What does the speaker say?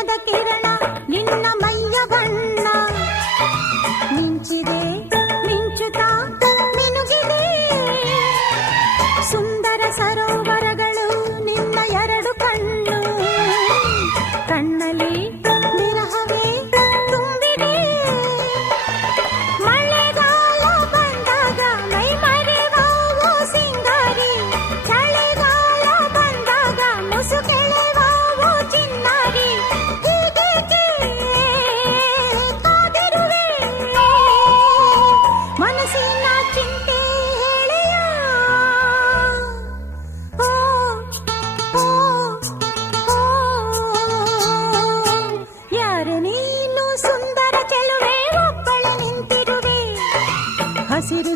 ಚಿನ್ನದ ಕಿರಣ ನಿನ್ನ ಮೈಯ ಬಣ್ಣ ಮಿಂಚಿದೆ ಮಿಂಚುತ್ತಾ ಮಿನುಗಿದೆ ಸುಂದರ ಸರೋವರಗಳು ನಿನ್ನ ಎರಡು ಕಣ್ಣು ಕಣ್ಣಲ್ಲಿ ವಿರಹವೇ ತುಂಬಿದೆ ಮಳೆಗಾಲ ಬಂದಾಗ ಮೈ ಮರೆವಾವೋ ಸಿಂಗಾರಿ ಚಳಿಗಾಲ ಬಂದಾಗ ಮುಸುಕೆಳೆವಾವೋ ಚಿನ್ನಾರಿ ಹೀಗೇಕೆ ಕಾದಿರುವೆ ಮನಸ್ಸಿನ ಚಿಂತೆ ಹೇಳೆಯ ಓ ಓ ಓ ಯಾರು ನೀನು ಸುಂದರ ಚೆಲುವೆ ಒಬ್ಬಳೆ ನಿಂತಿರುವೆ ಹಸಿರು